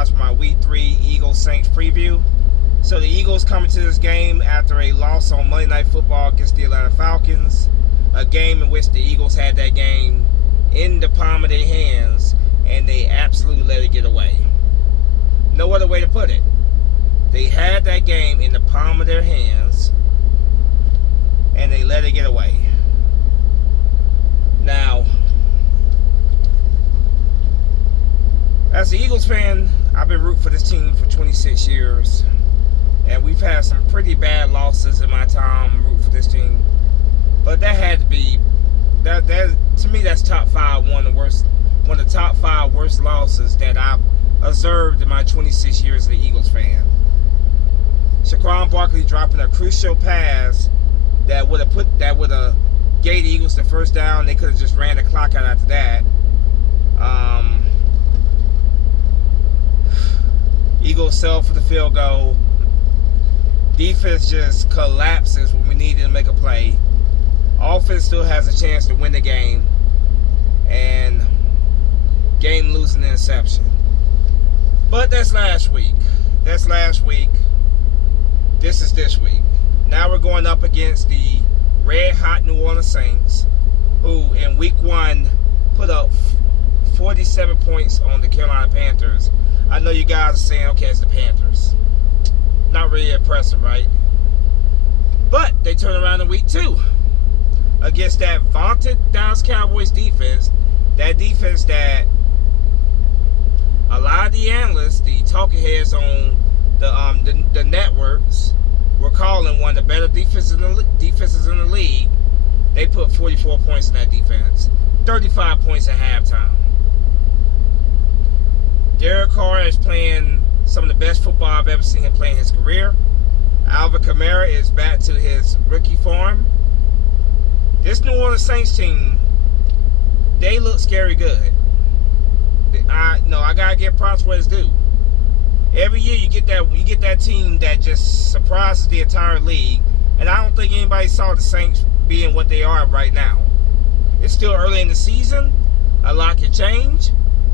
guys for my Week 3 Eagles-Saints preview. So the Eagles coming to this game after a loss on Monday Night Football against the Atlanta Falcons. A game in which the Eagles had that game in the palm of their hands, and they absolutely let it get away. No other way to put it. They had that game in the palm of their hands, and they let it get away. Now, as an Eagles fan, I've been rooting for this team for 26 years. And we've had some pretty bad losses in my time rooting for this team. But that had to be, that to me, that's top 5, one of the top 5 worst losses that I've observed in my 26 years as an Eagles fan. Saquon Barkley dropping a crucial pass that would have gave the Eagles the first down. They could have just ran the clock out after that. Eagles sell for the field goal. Defense just collapses when we needed to make a play. Offense still has a chance to win the game. And game losing interception. But that's last week. This is this week. Now we're going up against the red-hot New Orleans Saints, who in Week 1 put up 47 points on the Carolina Panthers. I know you guys are saying, okay, it's the Panthers. Not really impressive, right? But they turn around in Week 2 against that vaunted Dallas Cowboys defense. That defense that a lot of the analysts, the talking heads on the networks, were calling one of the better defenses in the league. They put 44 points in that defense. 35 points at halftime. Derek Carr is playing some of the best football I've ever seen him play in his career. Alvin Kamara is back to his rookie form. This New Orleans Saints team, they look scary good. I gotta give props where it's due. Every year you get that team that just surprises the entire league, and I don't think anybody saw the Saints being what they are right now. It's still early in the season. A lot can change,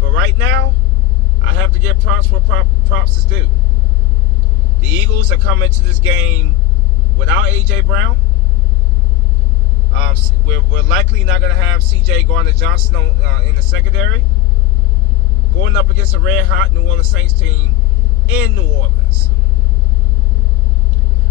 but right now, I have to give props where props is due. The Eagles are coming to this game without A.J. Brown. We're likely not going to have C.J. Gardner-Johnson in the secondary. Going up against a red-hot New Orleans Saints team in New Orleans.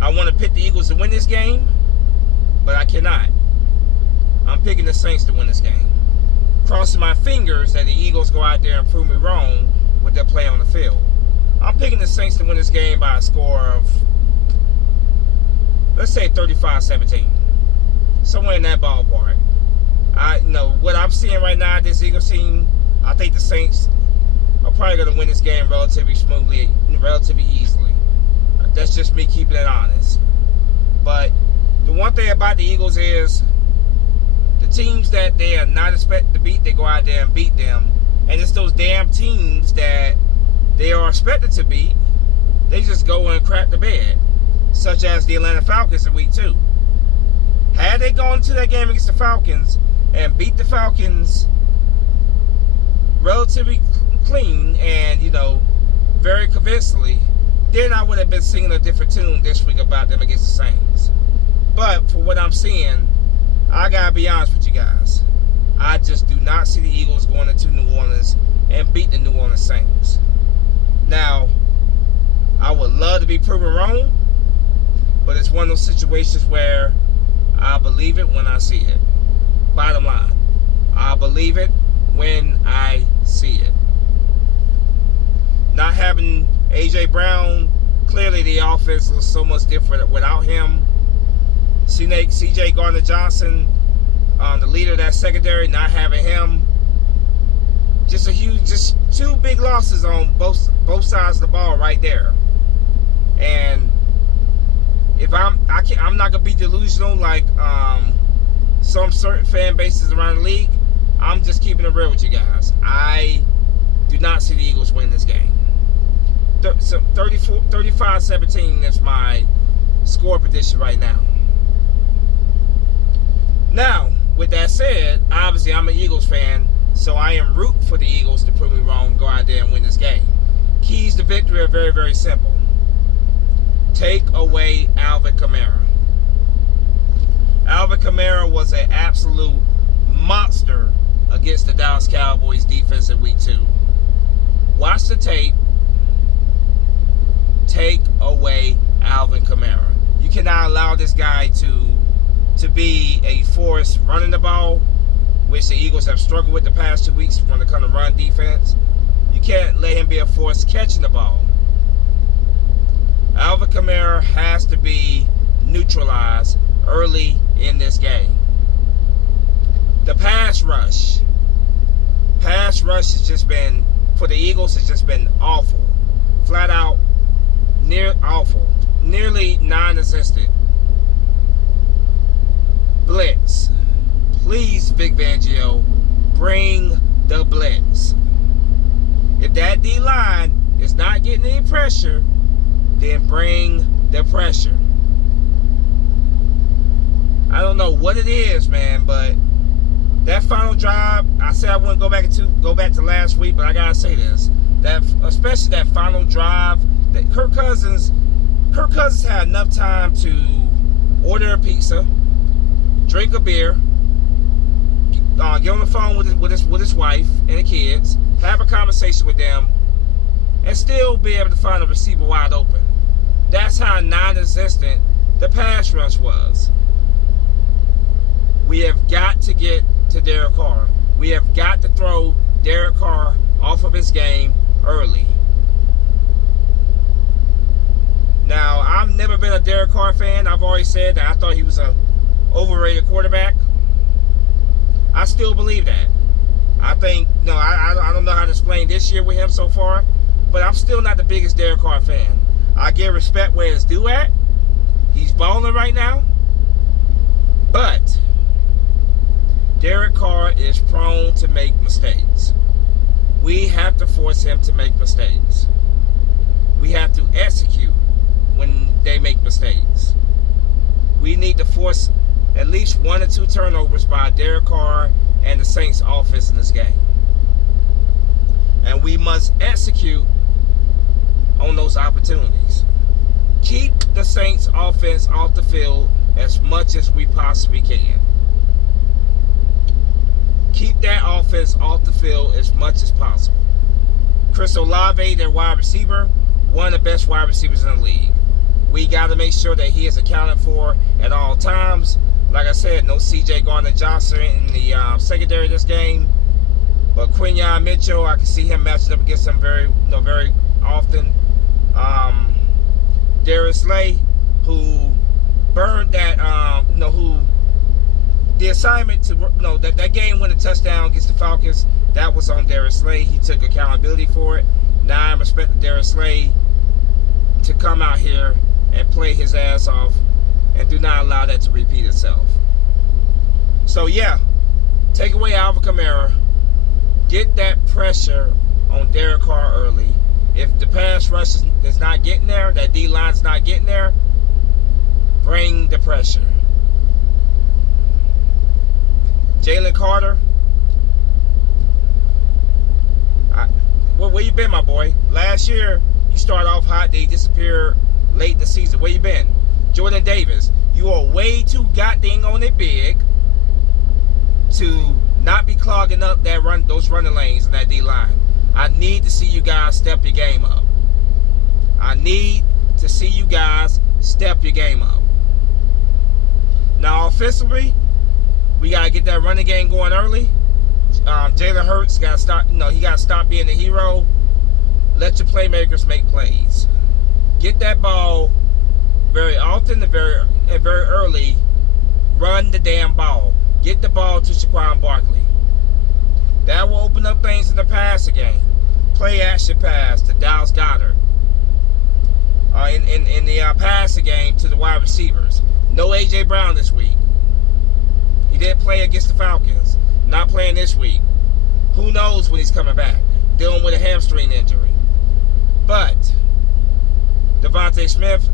I want to pick the Eagles to win this game, but I cannot. I'm picking the Saints to win this game. Crossing my fingers that the Eagles go out there and prove me wrong with their play on the field. I'm picking the Saints to win this game by a score of, let's say 35-17. Somewhere in that ballpark. What I'm seeing right now, this Eagles team, I think the Saints are probably going to win this game relatively smoothly, relatively easily. That's just me keeping it honest. But the one thing about the Eagles is the teams that they are not expected to beat, they go out there and beat them. And it's those damn teams that they are expected to beat, they just go and crap the bed. Such as the Atlanta Falcons in Week 2. Had they gone into that game against the Falcons and beat the Falcons relatively clean and, very convincingly, then I would have been singing a different tune this week about them against the Saints. But for what I'm seeing, I gotta be honest with you guys. I just do not see the Eagles going into New Orleans and beat the New Orleans Saints. Now, I would love to be proven wrong, but it's one of those situations where I believe it when I see it. Bottom line, I believe it when I see it. Not having A.J. Brown, clearly the offense looks so much different without him. C.J. Gardner-Johnson, the leader of that secondary, not having him. Just two big losses on both sides of the ball right there. And if I'm not gonna be delusional like some certain fan bases around the league. I'm just keeping it real with you guys. I do not see the Eagles win this game. 35-17 is my score prediction right now. Now, with that said, obviously I'm an Eagles fan, so I am rooting for the Eagles to prove me wrong, go out there and win this game. Key victory are very, very simple. Take away Alvin Kamara. Alvin Kamara was an absolute monster against the Dallas Cowboys defense in week 2. Watch the tape. Take away Alvin Kamara. You cannot allow this guy to be a force running the ball, which the Eagles have struggled with the past 2 weeks when it comes to run defense. You can't let him be a force catching the ball. Alvin Kamara has to be neutralized early in this game. The pass rush has just been, for the Eagles, it's just been awful. Flat out, awful. Nearly non-existent. Blitz. Please, Vic Fangio, bring the blitz. If that D-line is not getting any pressure, then bring the pressure. I don't know what it is, man, but that final drive, I said I wouldn't go back to last week, but I gotta say this. That especially that final drive, that Kirk Cousins had enough time to order a pizza, drink a beer, get on the phone with his wife and the kids, have a conversation with them, and still be able to find a receiver wide open. That's how non-existent the pass rush was. We have got to get to Derek Carr. We have got to throw Derek Carr off of his game early. Now, I've never been a Derek Carr fan. I've always said that I thought he was an overrated quarterback. I still believe that. I think, no, I don't know how to explain this year with him so far, but I'm still not the biggest Derek Carr fan. I give respect where it's due at. He's balling right now. But Derek Carr is prone to make mistakes. We have to force him to make mistakes. We have to execute when they make mistakes. We need to force at least 1 or 2 turnovers by Derek Carr and the Saints offense in this game. And we must execute on those opportunities. Keep the Saints offense off the field as much as we possibly can. Keep that offense off the field as much as possible. Chris Olave, their wide receiver, one of the best wide receivers in the league. We got to make sure that he is accounted for at all times. Like I said, no C.J. Gardner-Johnson in the secondary this game. But Quinyon Mitchell, I can see him matching up against him very often. Darius Slay, who burned that, who the assignment to, that game-winning touchdown against the Falcons, that was on Darius Slay. He took accountability for it. Now I respect Darius Slay to come out here and play his ass off and do not allow that to repeat itself. So, yeah, take away Alvin Kamara. Get that pressure on Derek Carr early. If the pass rush is not getting there, that D-line's not getting there, bring the pressure. Jalen Carter, where you been, my boy? Last year, you started off hot, then you disappeared late in the season. Where you been? Jordan Davis, you are way too goddamn on it big to not be clogging up those running lanes in that D-line. I need to see you guys step your game up. I need to see you guys step your game up. Now, offensively, we got to get that running game going early. Jalen Hurts got to stop. He got to stop being the hero. Let your playmakers make plays. Get that ball very often and very early. Run the damn ball. Get the ball to Saquon Barkley. That will open up things in the passing game. Play action pass to Dallas Goedert. In the passing game to the wide receivers. No A.J. Brown this week. He didn't play against the Falcons. Not playing this week. Who knows when he's coming back? Dealing with a hamstring injury. But Devontae Smith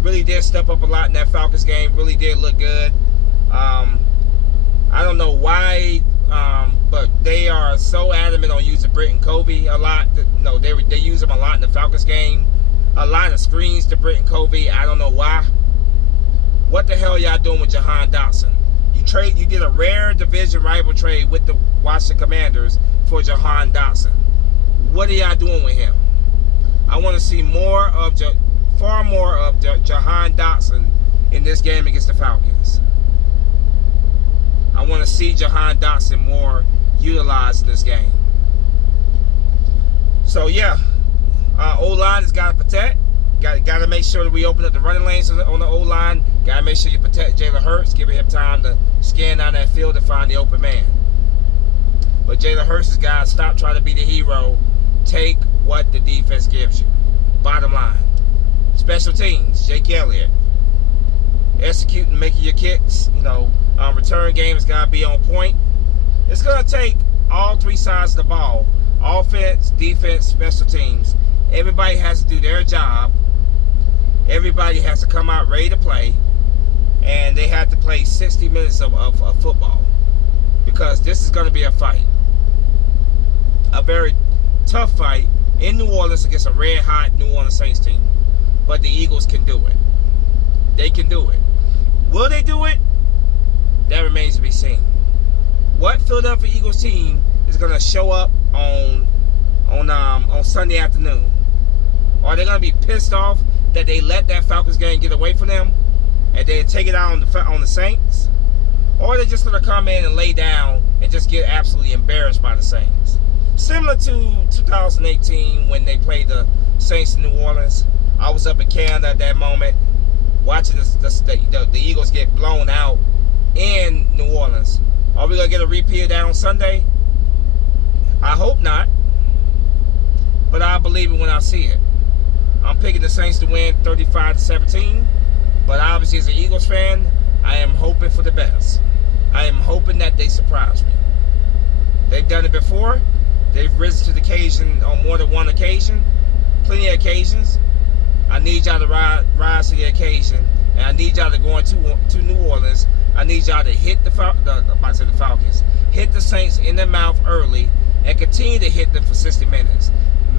really did step up a lot in that Falcons game. Really did look good. I don't know why But they are so adamant on using Britton Covey a lot. They use him a lot in the Falcons game. A lot of screens to Britton Covey. I don't know why. What the hell y'all doing with Jahan Dotson? You did a rare division rival trade with the Washington Commanders for Jahan Dotson. What are y'all doing with him? I want to see far more of Jahan Dotson in this game against the Falcons. I want to see Jahan Dotson more utilized in this game. So yeah, O-line has got to protect. Got to make sure that we open up the running lanes on the O-line. Got to make sure you protect Jalen Hurts, giving him time to scan down that field to find the open man. But Jalen Hurts has got to stop trying to be the hero. Take what the defense gives you. Bottom line. Special teams, Jake Elliott. Executing, making your kicks. Return game is going to be on point. It's going to take all three sides of the ball. Offense, defense, special teams. Everybody has to do their job. Everybody has to come out ready to play. And they have to play 60 minutes of football. Because this is going to be a fight. A very tough fight in New Orleans against a red-hot New Orleans Saints team. But the Eagles can do it. They can do it. Will they do it? That remains to be seen. What Philadelphia Eagles team is going to show up on Sunday afternoon? Are they going to be pissed off that they let that Falcons game get away from them and they take it out on the Saints? Or are they just going to come in and lay down and just get absolutely embarrassed by the Saints? Similar to 2018 when they played the Saints in New Orleans. I was up in Canada at that moment watching the Eagles get blown out in New Orleans. Are we going to get a repeat of that on Sunday? I hope not. But I believe it when I see it. I'm picking the Saints to win 35-17. But obviously as an Eagles fan, I am hoping for the best. I am hoping that they surprise me. They've done it before. They've risen to the occasion on more than one occasion. Plenty of occasions. I need y'all to rise to the occasion. And I need y'all to go into New Orleans. I need y'all to hit the Falcons. Hit the Saints in the mouth early. And continue to hit them for 60 minutes.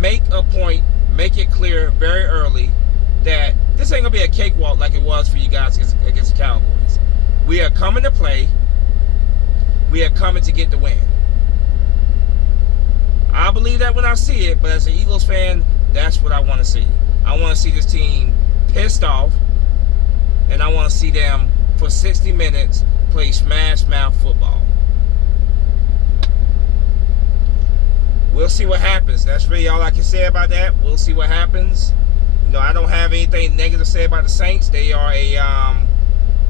Make a point. Make it clear very early that this ain't going to be a cakewalk like it was for you guys against the Cowboys. We are coming to play. We are coming to get the win. I believe that when I see it, but as an Eagles fan, that's what I want to see. I want to see this team pissed off, and I want to see them for 60 minutes play smash mouth football. We'll see what happens. That's really all I can say about that. We'll see what happens. I don't have anything negative to say about the Saints. They are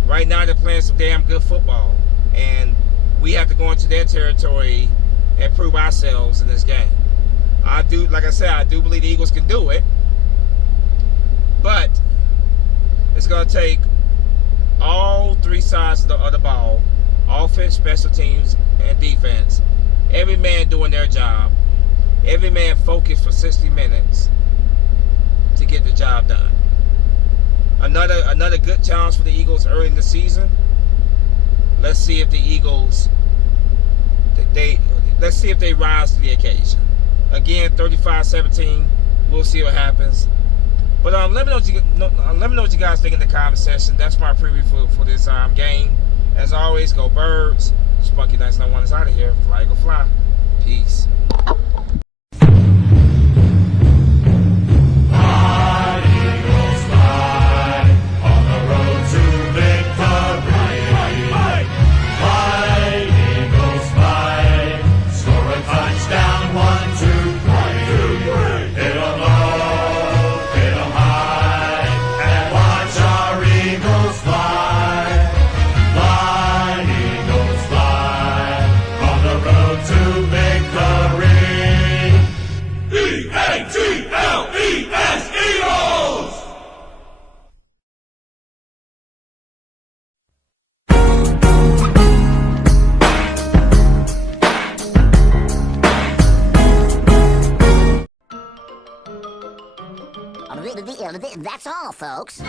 right now they're playing some damn good football. And we have to go into their territory and prove ourselves in this game. Like I said, I do believe the Eagles can do it. But it's going to take all three sides of the ball, offense, special teams, and defense. Every man doing their job. Every man focused for 60 minutes to get the job done. Another good challenge for the Eagles early in the season. Let's see if the Eagles let's see if they rise to the occasion. Again, 35-17. We'll see what happens. But let me know what you guys think in the comment section. That's my preview for this game. As always, go Birds. Spunky 991 is out of here. Fly, go fly. Peace. That's all, folks.